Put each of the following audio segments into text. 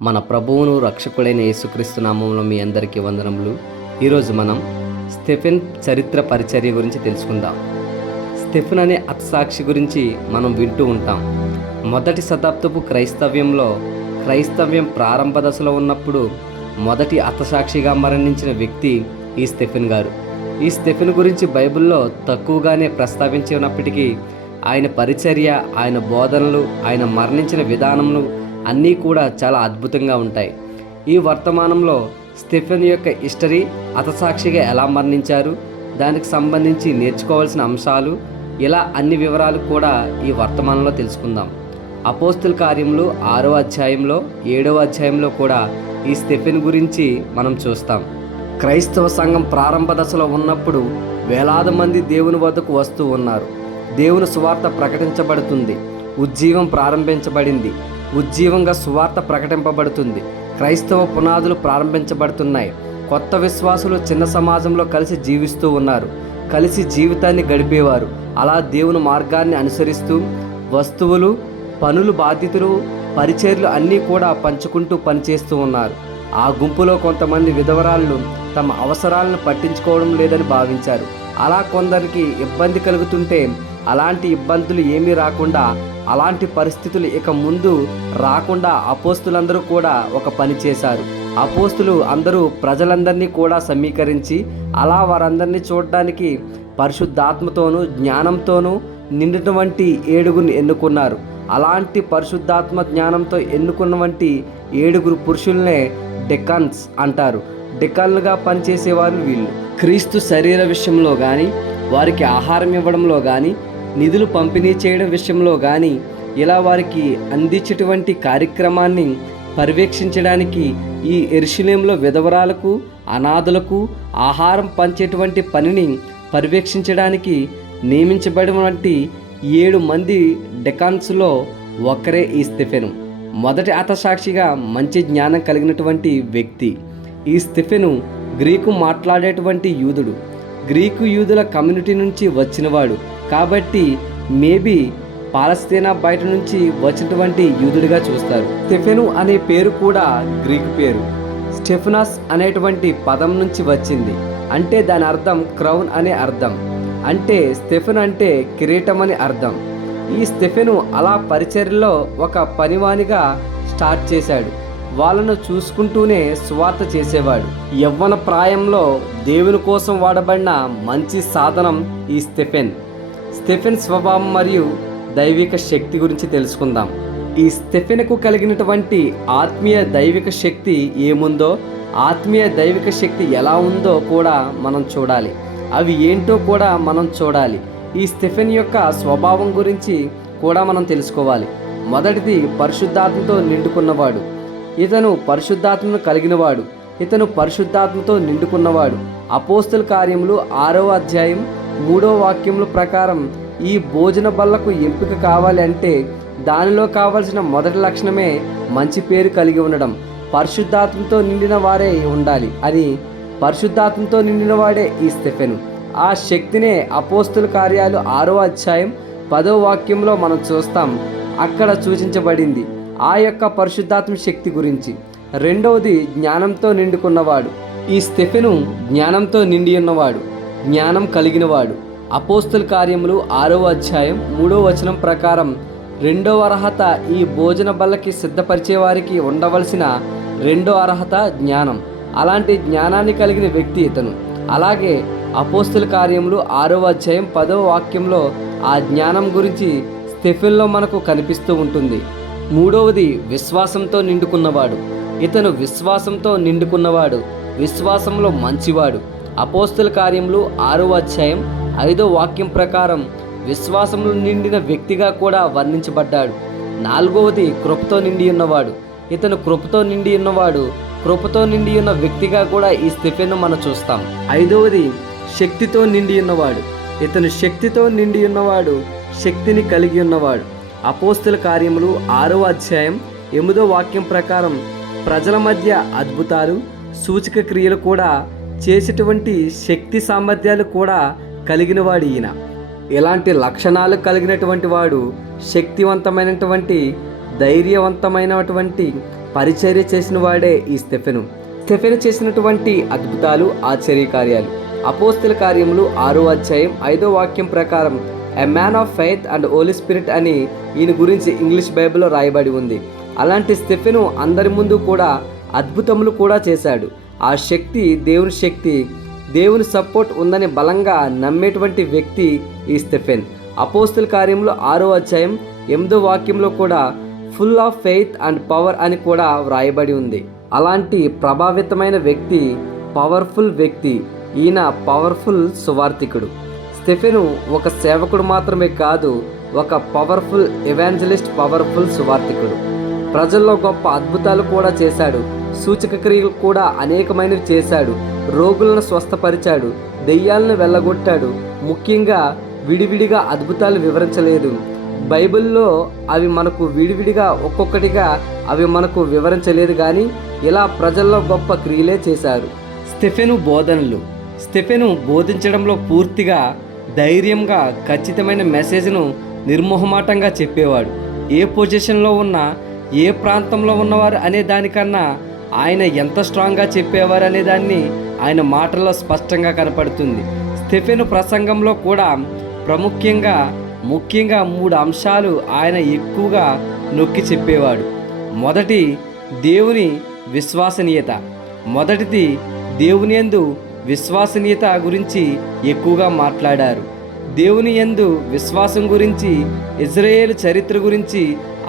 మన ప్రభువును రక్షకుడైన యేసుక్రీస్తు నామంలో మీ అందరికీ వందనములు. ఈరోజు మనం స్టెఫెన్ చరిత్ర పరిచర్య గురించి తెలుసుకుందాం. స్టెఫెన్ అనే హతసాక్షి గురించి మనం వింటూ ఉంటాం. మొదటి శతాబ్దపు క్రైస్తవ్యం ప్రారంభ దశలో ఉన్నప్పుడు మొదటి హతసాక్షిగా మరణించిన వ్యక్తి ఈ స్టెఫెన్ గారు. ఈ స్టెఫెన్ గురించి బైబిల్లో తక్కువగానే ప్రస్తావించినప్పటికీ ఆయన పరిచర్య, ఆయన బోధనలు, ఆయన మరణించిన విధానములు అన్నీ కూడా చాలా అద్భుతంగా ఉంటాయి. ఈ వర్తమానంలో స్టెఫెన్ యొక్క హిస్టరీ, హతసాక్షిగా ఎలా మరణించారు, దానికి సంబంధించి నేర్చుకోవాల్సిన అంశాలు, ఇలా అన్ని వివరాలు కూడా ఈ వర్తమానంలో తెలుసుకుందాం. అపోస్తుల కార్యములు 6వ అధ్యాయంలో 7వ అధ్యాయంలో కూడా ఈ స్టెఫెన్ గురించి మనం చూస్తాం. క్రైస్తవ సంఘం ప్రారంభ దశలో ఉన్నప్పుడు వేలాది మంది దేవుని వద్దకు వస్తూ ఉన్నారు. దేవుని సువార్త ప్రకటించబడుతుంది. ఉజ్జీవం ప్రారంభించబడింది. ఉజ్జీవంగా సువార్త ప్రకటింపబడుతుంది. క్రైస్తవ పునాదులు ప్రారంభించబడుతున్నాయి. కొత్త విశ్వాసులు చిన్న సమాజంలో కలిసి జీవిస్తూ ఉన్నారు. కలిసి జీవితాన్ని గడిపేవారు. అలా దేవుని మార్గాన్ని అనుసరిస్తూ వస్తువులు, పనులు, బాధ్యతలు, పరిచర్యలు అన్నీ కూడా పంచుకుంటూ పనిచేస్తూ ఉన్నారు. ఆ గుంపులో కొంతమంది విధవరాళ్ళు తమ అవసరాలను పట్టించుకోవడం లేదని భావించారు. అలా కొందరికి ఇబ్బంది కలుగుతుంటే అలాంటి ఇబ్బందులు ఏమీ రాకుండా, అలాంటి పరిస్థితులు ఇక ముందు రాకుండా అపోస్తులందరూ కూడా ఒక పని చేశారు. అపోస్తులు అందరూ ప్రజలందరినీ కూడా సమీకరించి అలా వారందరినీ చూడడానికి పరిశుద్ధాత్మతోనూ జ్ఞానంతోనూ నిండినటువంటి 7గురిని ఎన్నుకున్నారు. అలాంటి పరిశుద్ధాత్మ జ్ఞానంతో ఎన్నుకున్నటువంటి 7 పురుషుల్నే డెకాన్స్ అంటారు. డెకాన్లుగా పనిచేసేవారు వీళ్ళు. క్రీస్తు శరీర విషయంలో కానీ, వారికి ఆహారం ఇవ్వడంలో కానీ, నిధులు పంపిణీ చేయడం విషయంలో కానీ, ఇలా వారికి అందించేటువంటి కార్యక్రమాన్ని పర్యవేక్షించడానికి ఈ యెరూషలేములో విధవరాలకు, అనాథులకు ఆహారం పంచేటువంటి పనిని పర్యవేక్షించడానికి నియమించబడినటువంటి 7 మంది డెకాన్స్లో ఒకరే ఈ స్టెఫెను. మొదటి హతసాక్షిగా మంచి జ్ఞానం కలిగినటువంటి వ్యక్తి ఈ స్టెఫెను. గ్రీకు మాట్లాడేటువంటి యూదుడు, గ్రీకు యూదుల కమ్యూనిటీ నుంచి వచ్చినవాడు కాబట్టి మేబీ పాలస్తీనా బయట నుంచి వచ్చినటువంటి యూదుడిగా చూస్తారు. స్టెఫెను అనే పేరు కూడా గ్రీకు పేరు. స్టెఫనస్ అనేటువంటి పదం నుంచి వచ్చింది. అంటే దాని అర్థం క్రౌన్ అనే అర్థం. అంటే స్టెఫెన్ అంటే కిరీటం అని అర్థం. ఈ స్టెఫెను అలా పరిచర్యలో ఒక పనివానిగా స్టార్ట్ చేశాడు. వాళ్ళను చూసుకుంటూనే సువార్త చేసేవాడు. యవ్వన ప్రాయంలో దేవుని కోసం వాడబడిన మంచి సాధనం ఈ స్టెఫెన్. స్టెఫెన్ స్వభావం మరియు దైవిక శక్తి గురించి తెలుసుకుందాం. ఈ స్టెఫెన్కు కలిగినటువంటి ఆత్మీయ దైవిక శక్తి ఏముందో, ఆత్మీయ దైవిక శక్తి ఎలా ఉందో కూడా మనం చూడాలి. అవి ఏంటో కూడా మనం చూడాలి. ఈ స్టెఫెన్ యొక్క స్వభావం గురించి కూడా మనం తెలుసుకోవాలి. మొదటిది, పరిశుద్ధాత్మతో నిండుకున్నవాడు. ఇతను పరిశుద్ధాత్మను కలిగినవాడు. ఇతను పరిశుద్ధాత్మతో నిండుకున్నవాడు. అపోస్తుల కార్యములు 6వ అధ్యాయం 3వ వాక్యముల ప్రకారం ఈ భోజన బల్లకు ఎంపిక కావాలి అంటే దానిలో కావలసిన మొదటి లక్షణమే మంచి పేరు కలిగి ఉండడం. పరిశుద్ధాత్మతో నిండిన వారే ఉండాలి అని, పరిశుద్ధాత్మతో నిండిన వాడే ఈ స్టెఫెను. ఆ శక్తినే అపోస్తుల కార్యాలు 6వ అధ్యాయం 10వ వాక్యంలో మనం చూస్తాం. అక్కడ సూచించబడింది ఆ యొక్క పరిశుద్ధాత్మ శక్తి గురించి. రెండవది, జ్ఞానంతో నిండుకున్నవాడు. ఈ స్టెఫెను జ్ఞానంతో నిండి ఉన్నవాడు, జ్ఞానం కలిగినవాడు. అపోస్తుల కార్యములు 6వ అధ్యాయం 3వ వచనం ప్రకారం రెండవ అర్హత ఈ భోజన బల్లకి సిద్ధపరిచే వారికి ఉండవలసిన రెండో అర్హత జ్ఞానం. అలాంటి జ్ఞానాన్ని కలిగిన వ్యక్తి ఇతను. అలాగే అపోస్తుల కార్యములు 6వ అధ్యాయం 10వ వాక్యంలో ఆ జ్ఞానం గురించి స్టెఫెన్లో మనకు కనిపిస్తూ ఉంటుంది. మూడవది, విశ్వాసంతో నిండుకున్నవాడు. ఇతను విశ్వాసంతో నిండుకున్నవాడు, విశ్వాసంలో మంచివాడు. అపోస్తుల కార్యములు 6వ అధ్యాయం 5వ వాక్యం ప్రకారం విశ్వాసంలో నిండిన వ్యక్తిగా కూడా వర్ణించబడ్డాడు. నాలుగవది, కృపతో నిండి ఉన్నవాడు. ఇతను కృపతో నిండి ఉన్నవాడు, కృపతో నిండి ఉన్న వ్యక్తిగా కూడా ఈ స్టెఫెన్ను మనం చూస్తాం. ఐదవది, శక్తితో నిండి ఉన్నవాడు. ఇతను శక్తితో నిండి ఉన్నవాడు, శక్తిని కలిగి ఉన్నవాడు. అపోస్తుల కార్యములు 6వ అధ్యాయం 8వ వాక్యం ప్రకారం ప్రజల మధ్య అద్భుతాలు, సూచక క్రియలు కూడా చేసేటువంటి శక్తి సామర్థ్యాలు కూడా కలిగినవాడు ఈయన. ఇలాంటి లక్షణాలు కలిగినటువంటి వాడు శక్తివంతమైనటువంటి, ధైర్యవంతమైనటువంటి, పరిచర్య చేసిన వాడే ఈ స్టెఫెను. స్టెఫెను చేసినటువంటి అద్భుతాలు, ఆశ్చర్యకార్యాలు. అపోస్తల కార్యములు 6వ అధ్యాయం 5వ వాక్యం ప్రకారం a man of faith and holy spirit అని ఈయన గురించి ఇంగ్లీష్ బైబిల్లో రాయబడి ఉంది. అలాంటి స్టెఫెను అందరి ముందు కూడా అద్భుతములు కూడా చేశాడు. ఆ శక్తి దేవుని శక్తి, దేవుని సపోర్ట్ ఉందని బలంగా నమ్మేటువంటి వ్యక్తి ఈ స్టెఫెన్. అపోస్తల కార్యంలో 6వ అధ్యాయం 8వ వాక్యంలో కూడా full of faith and power అని కూడా వ్రాయబడి ఉంది. అలాంటి ప్రభావితమైన వ్యక్తి, పవర్ఫుల్ వ్యక్తి. ఈయన పవర్ఫుల్ సువార్థికుడు. స్టెఫెను ఒక సేవకుడు మాత్రమే కాదు, ఒక పవర్ఫుల్ ఎవాంజలిస్ట్, పవర్ఫుల్ సువార్థికుడు. ప్రజల్లో గొప్ప అద్భుతాలు కూడా చేశాడు. సూచక క్రియలు కూడా అనేకమైనవి చేశాడు. రోగులను స్వస్థపరిచాడు, దెయ్యాలను వెళ్ళగొట్టాడు. ముఖ్యంగా విడివిడిగా అద్భుతాలు వివరించలేదు. బైబిల్లో అవి మనకు విడివిడిగా ఒక్కొక్కటిగా అవి మనకు వివరించలేదు, కానీ ఇలా ప్రజల్లో గొప్ప క్రియలే చేశారు. స్టెఫెను బోధనలు. స్టెఫెను బోధించడంలో పూర్తిగా ధైర్యంగా ఖచ్చితమైన మెసేజ్ను నిర్మోహమాటంగా చెప్పేవాడు. ఏ పొజిషన్లో ఉన్నా, ఏ ప్రాంతంలో ఉన్నవారు అనే దానికన్నా ఆయన ఎంత స్ట్రాంగ్గా చెప్పేవారు అనే దాన్ని ఆయన మాటల్లో స్పష్టంగా కనపడుతుంది. స్టెఫెను ప్రసంగంలో కూడా ముఖ్యంగా 3 అంశాలు ఆయన ఎక్కువగా నొక్కి చెప్పేవాడు. మొదటి, దేవుని విశ్వసనీయత. మొదటిది దేవుని యందు విశ్వసనీయత గురించి ఎక్కువగా మాట్లాడారు. దేవుని యందు విశ్వాసం గురించి, ఇజ్రాయేలు చరిత్ర గురించి,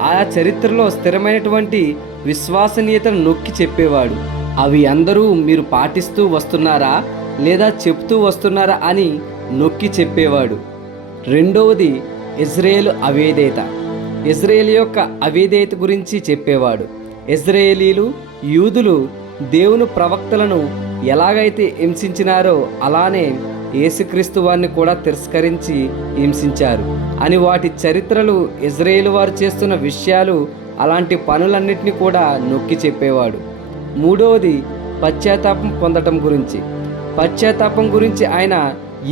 ఆ చరిత్రలో స్థిరమైనటువంటి విశ్వసనీయతను నొక్కి చెప్పేవాడు. అవి అందరూ మీరు పాటిస్తూ వస్తున్నారా లేదా చెప్తూ వస్తున్నారా అని నొక్కి చెప్పేవాడు. రెండవది, ఇజ్రాయేలు అవిధేయత. ఇజ్రాయేల్ యొక్క అవిధేయత గురించి చెప్పేవాడు. ఇజ్రాయేలీలు, యూదులు దేవుని ప్రవక్తలను ఎలాగైతే హింసించినారో అలానే యేసుక్రీస్తు వారిని కూడా తిరస్కరించి హింసించారు అని వాటి చరిత్రలు, ఇజ్రాయేలు వారు చేస్తున్న విషయాలు, అలాంటి పనులన్నిటినీ కూడా నొక్కి చెప్పేవాడు. మూడవది, పశ్చాత్తాపం పొందటం గురించి. పశ్చాత్తాపం గురించి ఆయన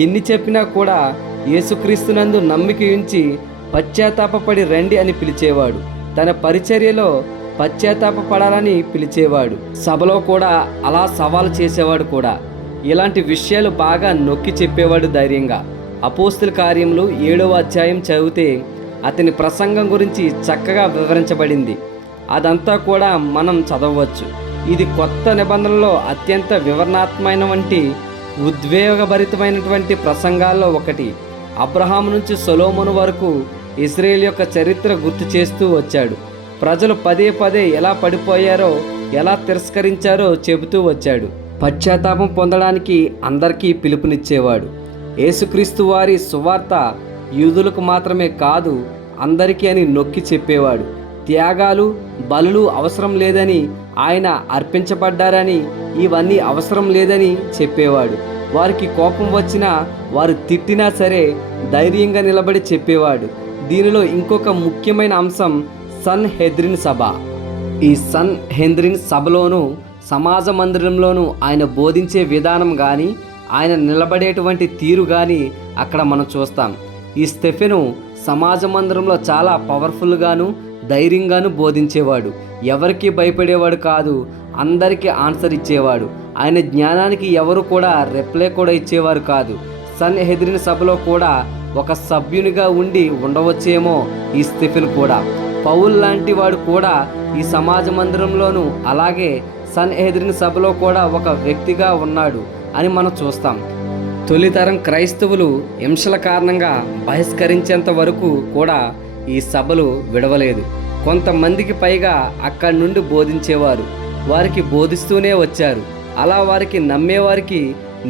ఎన్ని చెప్పినా కూడా యేసుక్రీస్తునందు నమ్మిక ఉంచి పశ్చాత్తాపపడి రండి అని పిలిచేవాడు. తన పరిచర్యలో పశ్చాత్తాపపడాలని పిలిచేవాడు. సభలో కూడా అలా సవాలు చేసేవాడు కూడా. ఇలాంటి విషయాలు బాగా నొక్కి చెప్పేవాడు ధైర్యంగా. అపోస్తల కార్యములు 7వ అధ్యాయం చదివితే అతని ప్రసంగం గురించి చక్కగా వివరించబడింది. అదంతా కూడా మనం చదవవచ్చు. ఇది కొత్త నిబంధనలో అత్యంత వివరణాత్మకమైన ఉద్వేగభరితమైనటువంటి ప్రసంగాల్లో ఒకటి. అబ్రహాము నుంచి సొలొమోను వరకు ఇశ్రాయేల్ యొక్క చరిత్ర గుర్తు చేస్తూ వచ్చాడు. ప్రజలు పదే పదే ఎలా పడిపోయారో, ఎలా తిరస్కరించారో చెబుతూ వచ్చాడు. పశ్చాత్తాపం పొందడానికి అందరికీ పిలుపునిచ్చేవాడు. యేసుక్రీస్తు వారి సువార్త యూదులకు మాత్రమే కాదు, అందరికీ అని నొక్కి చెప్పేవాడు. త్యాగాలు, బలులు అవసరం లేదని, ఆయన అర్పించబడ్డారని, ఇవన్నీ అవసరం లేదని చెప్పేవాడు. వారికి కోపం వచ్చినా, వారు తిట్టినా సరే ధైర్యంగా నిలబడి చెప్పేవాడు. దీనిలో ఇంకొక ముఖ్యమైన అంశం సన్ హెద్రిన్ సభ. ఈ సన్ హెద్రిన్ సభలోనూ సమాజ మందిరంలోనూ ఆయన బోధించే విధానం కానీ, ఆయన నిలబడేటువంటి తీరు కానీ అక్కడ మనం చూస్తాం. ఈ స్టెఫెను సమాజ మందిరంలో చాలా పవర్ఫుల్గాను, ధైర్యంగాను బోధించేవాడు. ఎవరికి భయపడేవాడు కాదు, అందరికీ ఆన్సర్ ఇచ్చేవాడు. ఆయన జ్ఞానానికి ఎవరు కూడా రిప్లై కూడా ఇచ్చేవారు కాదు. సన్ హెద్రిన్ సభలో కూడా ఒక సభ్యునిగా ఉండి ఉండవచ్చేమో ఈ స్టెఫెన్ కూడా. పౌల్ లాంటి వాడు కూడా ఈ సమాజ మందిరంలోనూ, అలాగే సన్ హెద్రిన్ సభలో కూడా ఒక వ్యక్తిగా ఉన్నాడు అని మనం చూస్తాం. తొలితరం క్రైస్తవులు హింసల కారణంగా బహిష్కరించేంత వరకు కూడా ఈ సభలు విడవలేదు. కొంతమందికి పైగా అక్కడి నుండి బోధించేవారు. వారికి బోధిస్తూనే వచ్చారు. అలా వారికి నమ్మేవారికి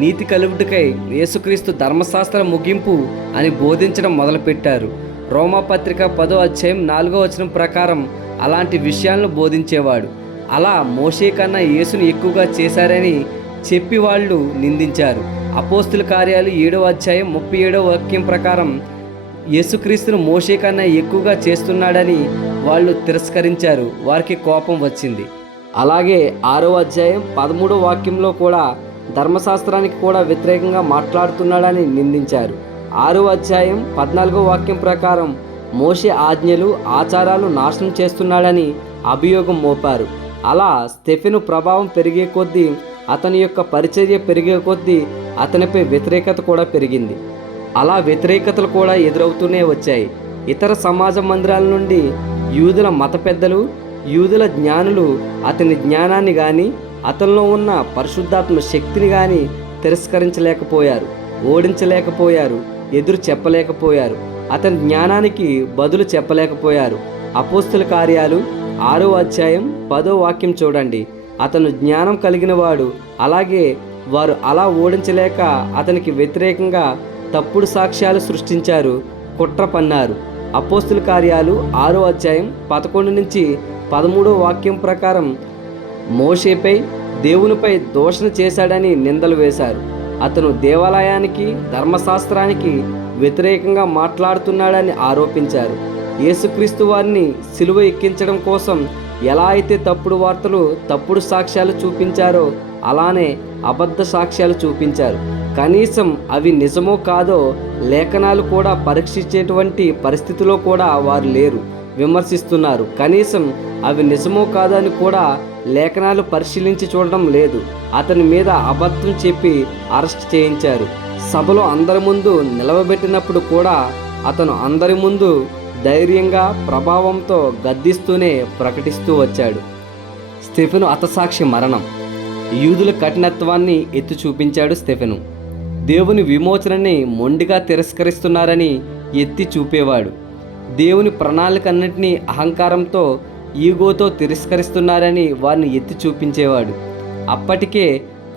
నీతి కలుగుటకై యేసుక్రీస్తు ధర్మశాస్త్ర ముగింపు అని బోధించడం మొదలుపెట్టారు. రోమాపత్రిక 10వ అధ్యాయం 4వ వచనం ప్రకారం అలాంటి విషయాలను బోధించేవాడు. అలా మోషే కన్నా యేసుని ఎక్కువగా చేశారని చెప్పి వాళ్ళు నిందించారు. అపోస్తుల కార్యాలు 7వ అధ్యాయం 37వ వాక్యం ప్రకారం యేసుక్రీస్తును మోషే కన్నా ఎక్కువగా చేస్తున్నాడని వాళ్ళు తిరస్కరించారు. వారికి కోపం వచ్చింది. అలాగే 6వ అధ్యాయం 13వ వాక్యంలో కూడా ధర్మశాస్త్రానికి కూడా వ్యతిరేకంగా మాట్లాడుతున్నాడని నిందించారు. 6వ అధ్యాయం 14వ వాక్యం ప్రకారం మోషే ఆజ్ఞలు, ఆచారాలు నాశనం చేస్తున్నాడని అభియోగం మోపారు. అలా స్టెఫెను ప్రభావం పెరిగే కొద్దీ, అతని యొక్క పరిచర్య పెరిగే కొద్దీ అతనిపై వ్యతిరేకత కూడా పెరిగింది. అలా వ్యతిరేకతలు కూడా ఎదురవుతూనే వచ్చాయి. ఇతర సమాజ మందిరాల నుండి యూదుల మత పెద్దలు, యూదుల జ్ఞానులు అతని జ్ఞానాన్ని కానీ, అతనిలో ఉన్న పరిశుద్ధాత్మ శక్తిని కానీ తిరస్కరించలేకపోయారు, ఓడించలేకపోయారు, ఎదురు చెప్పలేకపోయారు. అతని జ్ఞానానికి బదులు చెప్పలేకపోయారు. అపోస్తుల కార్యాలు 6వ అధ్యాయం 10వ వాక్యం చూడండి. అతను జ్ఞానం కలిగిన వాడు, అలాగే వారు అలా ఓడించలేక అతనికి వ్యతిరేకంగా తప్పుడు సాక్ష్యాలు సృష్టించారు, కుట్ర పన్నారు. అపోస్తుల కార్యాలు 6వ అధ్యాయం 11 నుంచి 13వ వాక్యం ప్రకారం మోషేపై, దేవునిపై దూషణ చేశాడని నిందలు వేశారు. అతను దేవాలయానికి, ధర్మశాస్త్రానికి వ్యతిరేకంగా మాట్లాడుతున్నాడని ఆరోపించారు. యేసుక్రీస్తు వారిని సిలువ ఎక్కించడం కోసం ఎలా అయితే తప్పుడు వార్తలు, తప్పుడు సాక్ష్యాలు చూపించారో అలానే అబద్ధ సాక్ష్యాలు చూపించారు. కనీసం అవి నిజమో కాదో లేఖనాలు కూడా పరీక్షించేటువంటి పరిస్థితిలో కూడా వారు లేరు, విమర్శిస్తున్నారు. కనీసం అవి నిజమో కాదో అని కూడా లేఖనాలు పరిశీలించి చూడడం లేదు. అతని మీద అబద్ధం చెప్పి అరెస్ట్ చేయించారు. సభలో అందరి ముందు నిలవబెట్టినప్పుడు కూడా అతను అందరి ముందు ధైర్యంగా, ప్రభావంతో గద్దిస్తూనే ప్రకటిస్తూ వచ్చాడు. స్టెఫెను హతసాక్షి మరణం. యూదుల కఠినత్వాన్ని ఎత్తి చూపించాడు స్టెఫెను. దేవుని విమోచనని మొండిగా తిరస్కరిస్తున్నారని ఎత్తి చూపేవాడు. దేవుని ప్రణాళికన్నింటినీ అహంకారంతో, ఈగోతో తిరస్కరిస్తున్నారని వారిని ఎత్తి చూపించేవాడు. అప్పటికే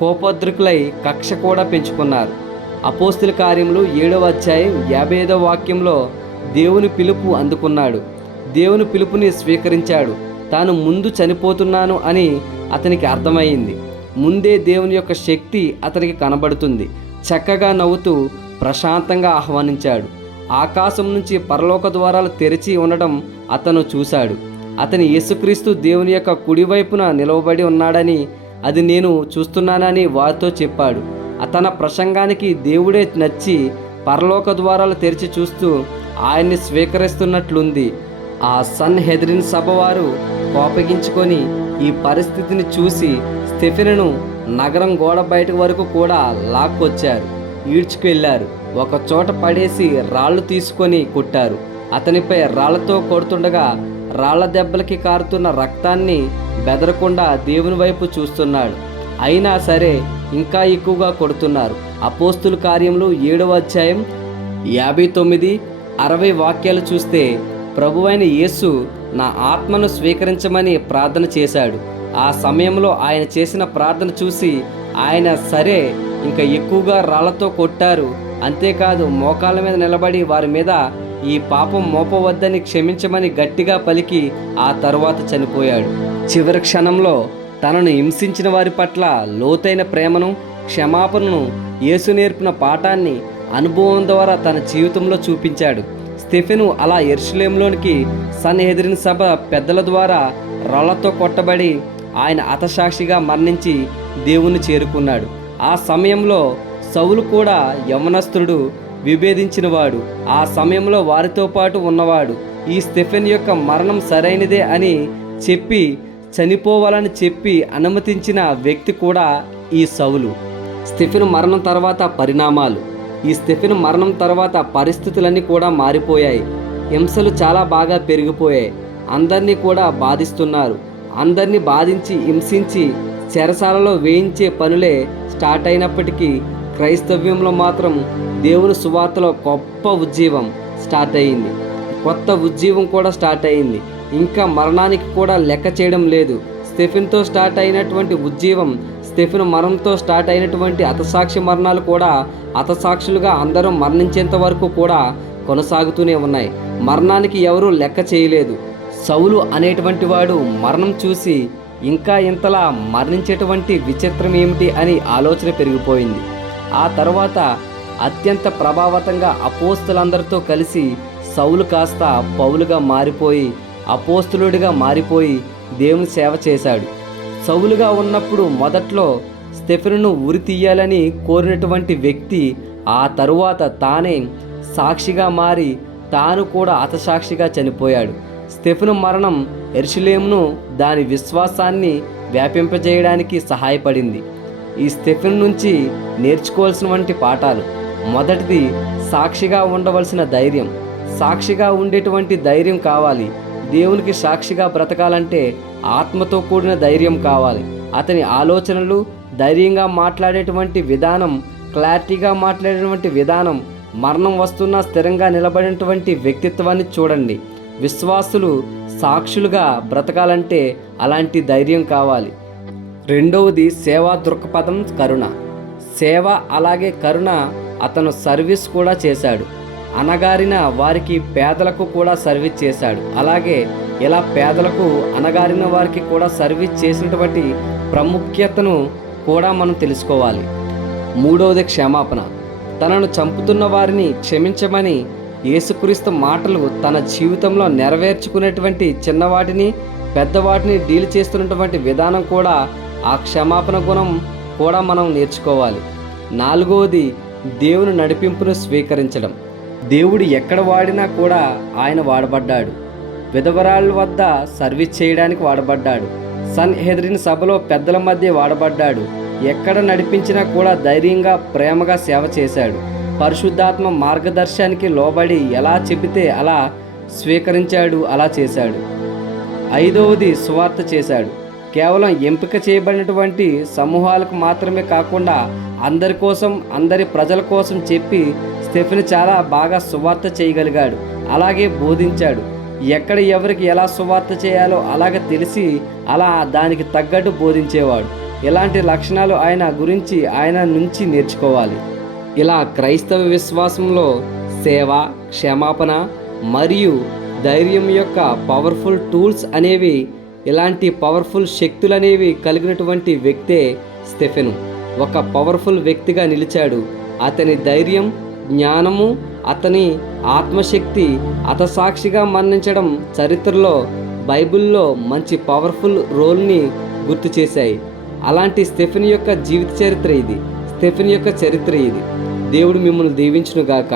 కోపోద్రికులై కక్ష కూడా పెంచుకున్నారు. అపోస్తుల కార్యములు 7వ అధ్యాయం 55వ వాక్యంలో దేవుని పిలుపు అందుకున్నాడు. దేవుని పిలుపుని స్వీకరించాడు. తాను ముందు చనిపోతున్నాను అని అతనికి అర్థమైంది. ముందే దేవుని యొక్క శక్తి అతనికి కనబడుతుంది. చక్కగా నవ్వుతూ ప్రశాంతంగా ఆహ్వానించాడు. ఆకాశం నుంచి పరలోక ద్వారాలు తెరిచి ఉండడం అతను చూశాడు. అతని యేసుక్రీస్తు దేవుని యొక్క కుడివైపున నిలవబడి ఉన్నాడని, అది నేను చూస్తున్నానని వారితో చెప్పాడు. తన ప్రసంగానికి దేవుడే నచ్చి పరలోక ద్వారాలు తెరిచి చూస్తూ ఆయన్ని స్వీకరిస్తున్నట్లుంది. ఆ సన్హెద్రిన్ సభ వారు కోపగించుకొని ఈ పరిస్థితిని చూసి స్టెఫెనును నగరం గోడ బయట వరకు కూడా లాక్కొచ్చారు, ఈడ్చుకెళ్లారు. ఒక చోట పడేసి రాళ్ళు తీసుకొని కొట్టారు. అతనిపై రాళ్లతో కొడుతుండగా రాళ్ల దెబ్బలకి కారుతున్న రక్తాన్ని బెదరకుండా దేవుని వైపు చూస్తున్నాడు. అయినా సరే ఇంకా ఎక్కువగా కొడుతున్నారు. అపోస్తుల కార్యములు 7వ అధ్యాయం 59, 60 వాక్యాలు చూస్తే ప్రభువైన యేసు నా ఆత్మను స్వీకరించమని ప్రార్థన చేశాడు. ఆ సమయంలో ఆయన చేసిన ప్రార్థన చూసి ఆయన సరే ఇంకా ఎక్కువగా రాళ్లతో కొట్టారు. అంతేకాదు మోకాళ్ళ మీద నిలబడి వారి మీద ఈ పాపం మోపవద్దని క్షమించమని గట్టిగా పలికి ఆ తరువాత చనిపోయాడు. చివరి క్షణంలో తనను హింసించిన వారి పట్ల లోతైన ప్రేమను, క్షమాపణను, యేసు నేర్పిన పాఠాన్ని అనుభవం ద్వారా తన జీవితంలో చూపించాడు. స్టెఫెను అలా యెరూషలేములోనికి సన్హెద్రిన్ సభ పెద్దల ద్వారా రాళ్లతో కొట్టబడి ఆయన హతసాక్షిగా మరణించి దేవుని చేరుకున్నాడు. ఆ సమయంలో సౌలు కూడా యవనస్తుడు, విభేదించినవాడు. ఆ సమయంలో వారితో పాటు ఉన్నవాడు. ఈ స్టెఫెన్ యొక్క మరణం సరైనదే అని చెప్పి, చనిపోవాలని చెప్పి అనుమతించిన వ్యక్తి కూడా ఈ సౌలు. స్టెఫెను మరణం తర్వాత పరిణామాలు. ఈ స్టెఫెను మరణం తర్వాత పరిస్థితులన్నీ కూడా మారిపోయాయి. హింసలు చాలా బాగా పెరిగిపోయాయి. అందరినీ కూడా బాధిస్తున్నారు. అందరినీ బాధించి, హింసించి చెరసాలలో వేయించే పనులే స్టార్ట్ అయినప్పటికీ క్రైస్తవ్యంలో మాత్రం దేవుని సువార్తలో గొప్ప ఉజ్జీవం స్టార్ట్ అయింది. కొత్త ఉజ్జీవం కూడా స్టార్ట్ అయింది. ఇంకా మరణానికి కూడా లెక్క చేయడం లేదు. స్టెఫెన్తో స్టార్ట్ అయినటువంటి ఉజ్జీవం, స్టెఫెను మరణంతో స్టార్ట్ అయినటువంటి హతసాక్షి మరణాలు కూడా హతసాక్షులుగా అందరూ మరణించేంత వరకు కూడా కొనసాగుతూనే ఉన్నాయి. మరణానికి ఎవరూ లెక్క చేయలేదు. సౌలు అనేటువంటి వాడు మరణం చూసి ఇంకా ఇంతలా మరణించేటువంటి విచిత్రం ఏమిటి అని ఆలోచన పెరిగిపోయింది. ఆ తర్వాత అత్యంత ప్రభావతంగా అపోస్తులందరితో కలిసి సౌలు కాస్త పౌలుగా మారిపోయి, అపోస్తులుడిగా మారిపోయి దేవుని సేవ చేశాడు. సౌలుగా ఉన్నప్పుడు మొదట్లో స్టెఫెనును ఉరి తీయాలని కోరినటువంటి వ్యక్తి ఆ తరువాత తానే సాక్షిగా మారి తాను కూడా హతసాక్షిగా చనిపోయాడు. స్టెఫెను మరణం యెరూషలేమును దాని విశ్వాసాన్ని వ్యాపింపజేయడానికి సహాయపడింది. ఈ స్టెఫెను నుంచి నేర్చుకోవాల్సినటువంటి పాఠాలు: మొదటిది, సాక్షిగా ఉండవలసిన ధైర్యం. సాక్షిగా ఉండేటువంటి ధైర్యం కావాలి. దేవునికి సాక్షిగా బ్రతకాలంటే ఆత్మతో కూడిన ధైర్యం కావాలి. అతని ఆలోచనలు, ధైర్యంగా మాట్లాడేటువంటి విధానం, క్లారిటీగా మాట్లాడేటువంటి విధానం, మరణం వస్తున్నా స్థిరంగా నిలబడినటువంటి వ్యక్తిత్వాన్ని చూడండి. విశ్వాసులు సాక్షులుగా బ్రతకాలంటే అలాంటి ధైర్యం కావాలి. రెండవది, సేవా దృక్పథం, కరుణ. సేవ అలాగే కరుణ. అతను సర్వీస్ కూడా చేశాడు. అణగారిన వారికి, పేదలకు కూడా సర్వీస్ చేశాడు. అలాగే ఇలా పేదలకు, అణగారిన వారికి కూడా సర్వీస్ చేసినటువంటి ప్రాముఖ్యతను కూడా మనం తెలుసుకోవాలి. మూడవది, క్షమాపణ. తనను చంపుతున్న వారిని క్షమించమని యేసుక్రీస్తు మాటలు తన జీవితంలో నెరవేర్చుకునేటువంటి చిన్నవాటిని, పెద్దవాటిని డీల్ చేస్తున్నటువంటి విధానం కూడా, ఆ క్షమాపణ గుణం కూడా మనం నేర్చుకోవాలి. నాలుగవది, దేవుని నడిపింపును స్వీకరించడం. దేవుడు ఎక్కడ వాడినా కూడా ఆయన వాడబడ్డాడు. విధవరాళ్ళ వద్ద సర్వీస్ చేయడానికి వాడబడ్డాడు. సన్హెద్రిన్ సభలో పెద్దల మధ్య వాడబడ్డాడు. ఎక్కడ నడిపించినా కూడా ధైర్యంగా, ప్రేమగా సేవ చేశాడు. పరిశుద్ధాత్మ మార్గదర్శనానికి లోబడి ఎలా చెబితే అలా స్వీకరించాడు, అలా చేశాడు. ఐదవది, సువార్త చేశాడు. కేవలం ఎంపిక చేయబడినటువంటి సమూహాలకు మాత్రమే కాకుండా అందరి కోసం, అందరి ప్రజల కోసం చెప్పి స్టెఫెను చాలా బాగా సువార్త చేయగలిగాడు. అలాగే బోధించాడు. ఎక్కడ ఎవరికి ఎలా సువార్త చేయాలో అలాగే తెలిసి అలా దానికి తగ్గట్టు బోధించేవాడు. ఇలాంటి లక్షణాలు ఆయన నుంచి నేర్చుకోవాలి. ఇలా క్రైస్తవ విశ్వాసంలో సేవ, క్షమాపణ మరియు ధైర్యం యొక్క పవర్ఫుల్ టూల్స్ అనేవి, ఇలాంటి పవర్ఫుల్ శక్తులు అనేవి కలిగినటువంటి వ్యక్తే స్టెఫెను. ఒక పవర్ఫుల్ వ్యక్తిగా నిలిచాడు. అతని ధైర్యం, జ్ఞానము, అతని ఆత్మశక్తి హతసాక్షిగా మరణించడం చరిత్రలో, బైబిల్లో మంచి పవర్ఫుల్ రోల్ని గుర్తు చేశాయి. అలాంటి స్టెఫెను యొక్క జీవిత చరిత్ర ఇది. స్టెఫెను యొక్క చరిత్ర ఇది. దేవుడు మిమ్మల్ని దీవించునుగాక.